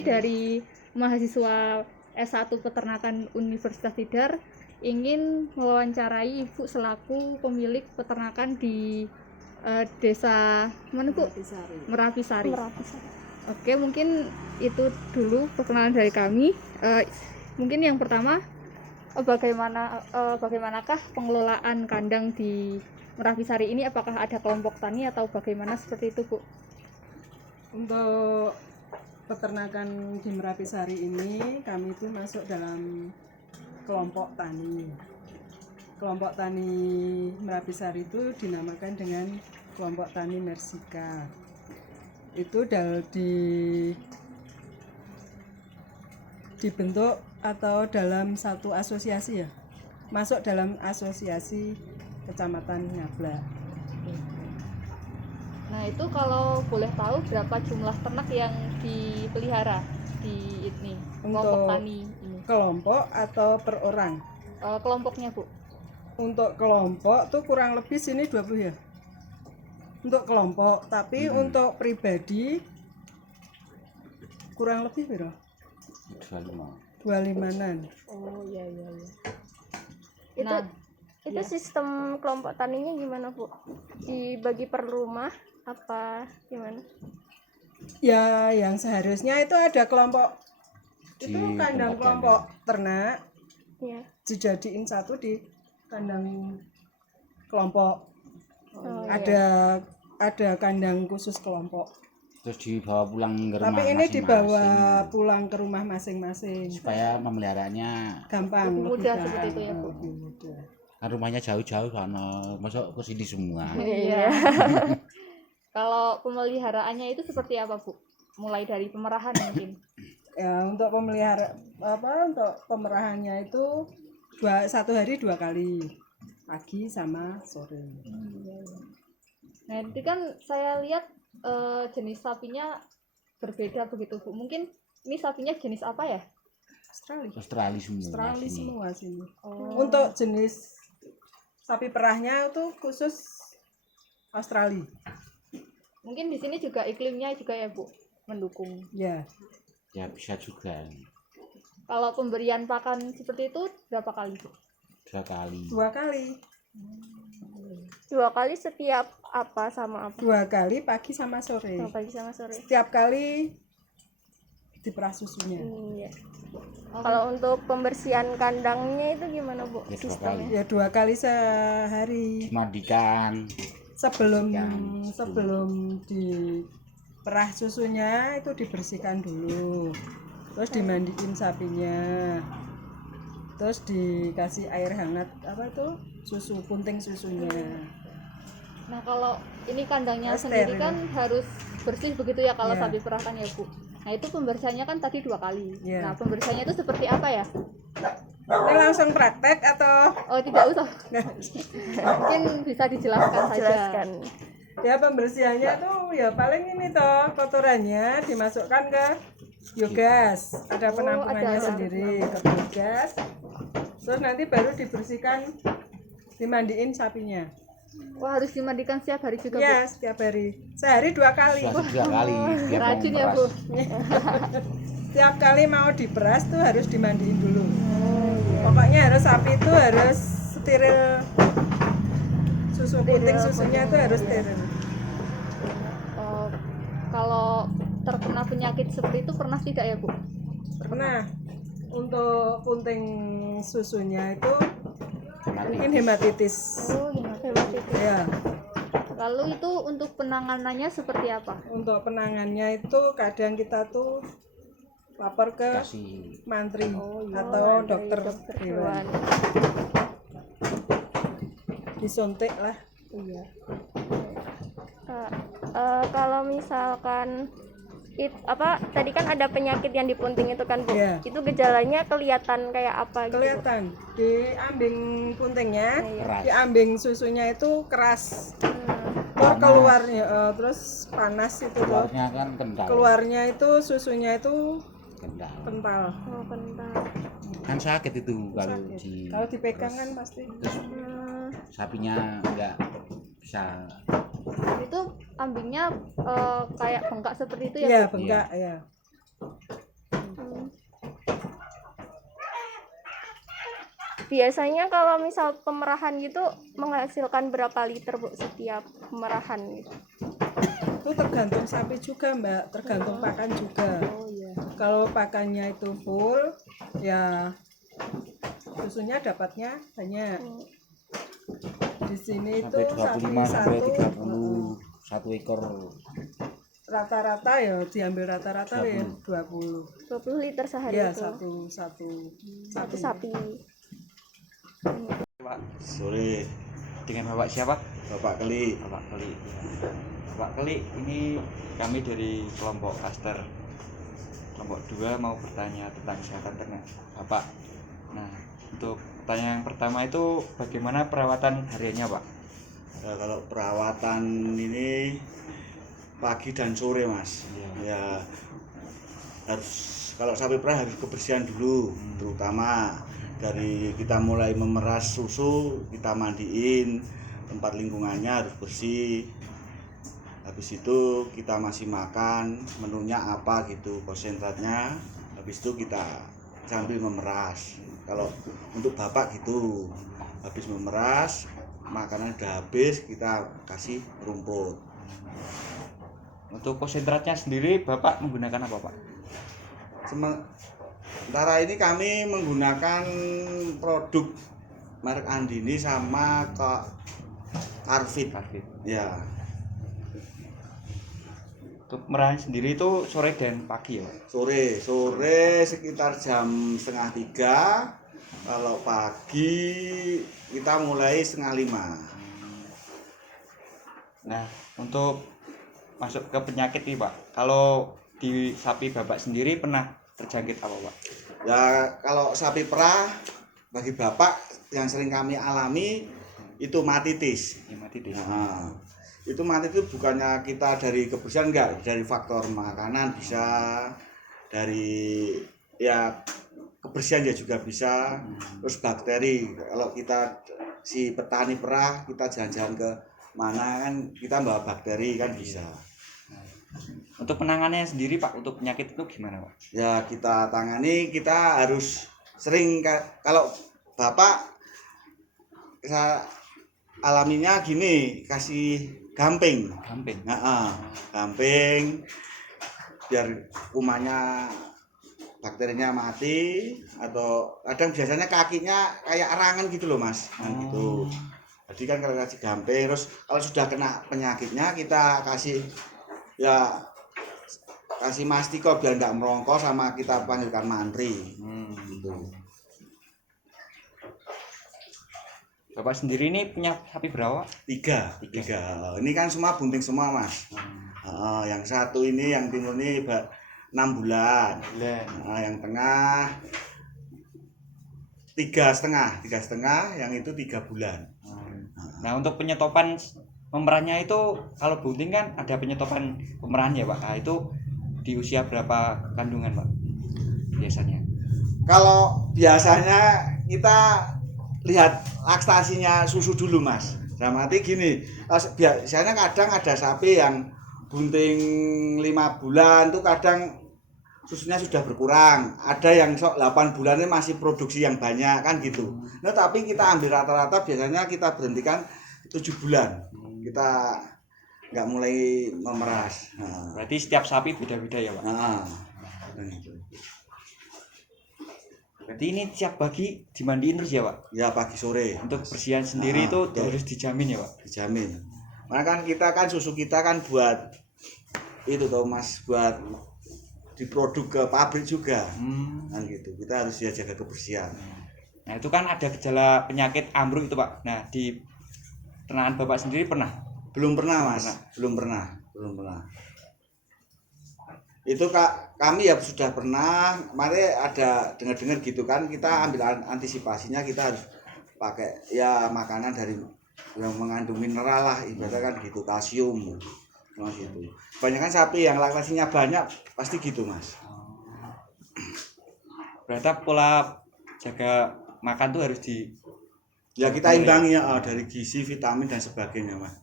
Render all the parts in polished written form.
dari mahasiswa S1 Peternakan Universitas Tidar ingin mewawancarai Ibu selaku pemilik peternakan di desa mana Bu? Merapisari. Oke, mungkin itu dulu perkenalan dari kami. Mungkin yang pertama, bagaimanakah pengelolaan kandang di Merapisari ini? Apakah ada kelompok tani atau bagaimana seperti itu, Bu? Untuk peternakan di Merapisari ini kami itu masuk dalam kelompok tani. Kelompok tani Merapisari itu dinamakan dengan kelompok tani Mersika. Itu dibentuk atau dalam satu asosiasi ya, masuk dalam asosiasi Kecamatan Ngabla. Nah, itu kalau boleh tahu berapa jumlah ternak yang dipelihara di ini kelompok tani ini? Kelompok atau per orang? Kelompoknya, Bu. Untuk kelompok tuh kurang lebih sini 20 ya. Untuk kelompok, tapi untuk pribadi kurang lebih berapa? 25-an. Oh iya. Itu Ya. sistem kelompok taninya gimana, Bu? Dibagi per rumah apa gimana? Ya, yang seharusnya itu ada kelompok itu kandang kelompok ternak. Iya. Dijadiin satu di kandang kelompok. Iya. Ada kandang khusus kelompok. Terus dibawa pulang ke rumah Tapi ini masing-masing. dibawa pulang ke rumah masing-masing Supaya memeliharanya gampang, Lebih mudah gampang. seperti itu ya, Bu. Lebih mudah. kan rumahnya jauh-jauh sana, masuk ke sini semua. Iya. Kalau pemeliharaannya itu seperti apa, Bu? Mulai dari pemerahan mungkin. Ya, untuk untuk pemerahannya itu satu hari 2 kali, pagi sama sore. Nah, itu kan saya lihat jenis sapinya berbeda begitu, Bu. Mungkin ini sapinya jenis apa ya? Australia semua. Australia sini. semua sini. Oh. Untuk jenis sapi perahnya itu khusus Australia. Mungkin di sini juga iklimnya juga ya, Bu, mendukung. Ya, Ya bisa juga. Kalau pemberian pakan seperti itu berapa kali, Bu? 2 kali. 2 kali. 2 kali setiap apa sama apa? 2 kali pagi sama sore. Pagi sama sore. Setiap kali diperah susunya. Iya. Kalau untuk pembersihan kandangnya itu gimana, Bu? Ya, 2 Sistemnya? kali. Ya 2 kali sehari. Mandikan. Sebelum Sebelum. diperah susunya itu dibersihkan dulu. Terus dimandiin sapinya. Terus dikasih air hangat susu, punting susunya. Nah, kalau ini kandangnya Harus sendiri steril. kan harus bersih begitu ya kalau Iya. sapi perah kan ya, Bu. Nah, itu pembersihannya kan tadi 2 kali. Iya. Nah, pembersihannya itu seperti apa ya? Ini langsung praktek atau Oh, tidak usah. Mungkin bisa dijelaskan saja. Jelaskan. ya pembersihannya tuh ya paling ini toh kotorannya dimasukkan ke biogas, ada penampungannya ada sendiri ke biogas. Terus nanti baru dibersihkan, dimandiin sapinya. Wah, harus dimandikan setiap hari juga, Ya, setiap hari. Sehari 2 kali. Sudah 2 kali. Bu. biar Rajin ya, memeras. Bu. Setiap kali mau diperas tuh harus dimandiin dulu. Pokoknya harus sapi itu harus steril. Susu punting susunya itu harus steril. Kalau terkena penyakit seperti itu pernah tidak ya, Bu? Pernah. Untuk punting susunya itu Mati. mungkin hepatitis. Oh, hepatitis. Ya, Lalu itu untuk penanganannya seperti apa? untuk penangannya itu kadang kita tuh lapor ke Kasih mantri iya. atau dokter hewan. Hewan. Disuntik lah. Iya. Kalau misalkan tadi kan ada penyakit yang dipunting itu kan, Bu? Iya. Itu gejalanya kelihatan kayak apa gitu, Bu? Kelihatan di ambing puntingnya, keras. di ambing susunya itu keras. Keluarnya terus panas itu loh. Keluarnya kan kental. Keluarnya itu susunya itu Kental. kental. Oh, kental. Kan sakit itu kalau Sakit. di Kalau dipegang kan pasti. terus sapinya enggak bisa. Itu ambingnya kayak bengkak seperti itu ya, Iya, Bu? bengkak ya. biasanya kalau misal pemerahan gitu menghasilkan berapa liter Bu setiap pemerahan gitu? Itu tergantung sapi juga Mbak, tergantung pakan juga. Kalau pakannya itu full, ya susunya dapatnya banyak. Di sini itu Sampai 25 sapi sampai satu 30 satu ekor. rata-rata ya diambil rata-rata ya 20. 20 liter sehari Ya itu. satu Sapi. Pak, sore dengan Bapak siapa? Bapak Keli. Bapak Keli. Ya. Bapak Keli, ini kami dari kelompok Aster kelompok 2 mau bertanya tentang kesehatan ternak Bapak. Nah, untuk pertanyaan yang pertama itu bagaimana perawatan hariannya, Pak? Ya, kalau perawatan ini pagi dan sore Mas. Ya harus, kalau sapi perah harus kebersihan dulu, terutama dari kita mulai memeras susu, kita mandiin, tempat lingkungannya harus bersih. Habis itu kita masih makan, menunya apa gitu, konsentratnya. Habis itu kita sambil memeras. Kalau untuk bapak gitu, habis memeras, makanan udah habis, kita kasih rumput. Untuk konsentratnya sendiri Bapak menggunakan apa, Pak? Sementara ini kami menggunakan produk merek Andini sama Carfit. Ya. Untuk merahan sendiri itu sore dan pagi ya, Pak? Sore sekitar jam 2:30. Kalau pagi kita mulai 4:30. Nah, untuk masuk ke penyakit nih, Pak. Kalau di sapi Bapak sendiri pernah terjangkit apa, Pak? Ya kalau sapi perah bagi bapak yang sering kami alami itu matitis. Hepatitis. Nah, itu matitis bukannya kita dari kebersihan, enggak, dari faktor makanan bisa, dari ya kebersihan ya juga bisa, terus bakteri. Kalau kita si petani perah, kita jalan-jalan ke mana kan kita bawa bakteri kan bisa. Untuk penanganannya sendiri, Pak, untuk penyakit itu gimana, Pak? Ya kita tangani, kita harus sering, kalau bapak saya alaminya gini, kasih gamping. Gamping. Gamping biar kumannya, bakterinya mati, atau kadang biasanya kakinya kayak arangan gitu loh Mas. Nah gitu. Jadi kan kalau kasih gamping, terus kalau sudah kena penyakitnya kita kasih ya kasih mastiko biar nggak merongkol, sama kita panggilkan mantri. Gitu. Bapak sendiri ini punya sapi berapa? Tiga. Ini kan semua bunting semua Mas. Yang satu ini yang timur ini 6 bulan. Yang tengah 3,5, yang itu 3 bulan. Nah, untuk penyetopan pemerannya itu, kalau bunting kan ada penyetopan pemerahan ya, Pak. Nah, itu di usia berapa kandungan, Pak, biasanya? Kalau biasanya kita lihat laktasinya susu dulu Mas. Dalam arti gini, biasanya kadang ada sapi yang bunting 5 bulan tuh kadang susunya sudah berkurang. Ada yang 8 bulan ini masih produksi yang banyak kan gitu. Nah tapi kita ambil rata-rata, biasanya kita berhentikan 7 bulan. Kita nggak mulai memeras. Berarti setiap sapi beda-beda ya, Pak? Berarti ini tiap pagi dimandiin terus ya, Pak? Ya pagi sore. Untuk bersihan sendiri itu harus dijamin ya, Pak? Dijamin. Karena kan kita kan susu kita kan buat itu toh Mas, buat diproduk ke pabrik juga. Kan gitu. Kita harus ya jaga kebersihan. Nah, itu kan ada gejala penyakit ambruk itu, Pak. Nah, di ternakan Bapak sendiri pernah? Belum pernah Mas. Belum pernah. Itu kami ya sudah pernah, kemarin ada dengar-dengar gitu kan, kita ambil antisipasinya, kita harus pakai ya makanan dari yang mengandung mineral lah, ibaratnya kan gitu, kalsium Mas itu. Kebanyakan sapi yang laktasinya banyak pasti gitu Mas. Berarti pola jaga makan tuh harus ya kita imbangi ya, dari gizi, vitamin dan sebagainya Mas.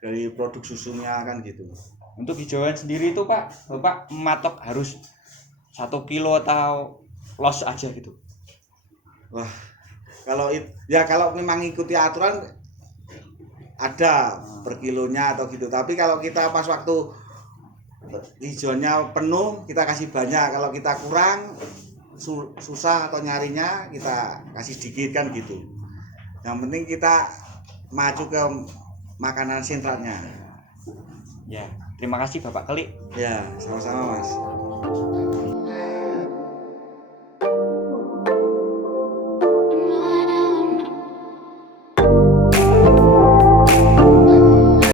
Dari produk susunya kan gitu. Untuk hijauan sendiri itu, Pak, Bapak mematok harus 1 kilo atau los aja gitu? Wah, Kalau memang ikuti aturan ada per kilonya atau gitu. Tapi kalau kita pas waktu hijauannya penuh kita kasih banyak, kalau kita kurang susah atau nyarinya kita kasih dikit kan gitu. Yang penting kita maju ke makanan sentralnya. Ya, terima kasih Bapak Keli. Ya, sama-sama Mas.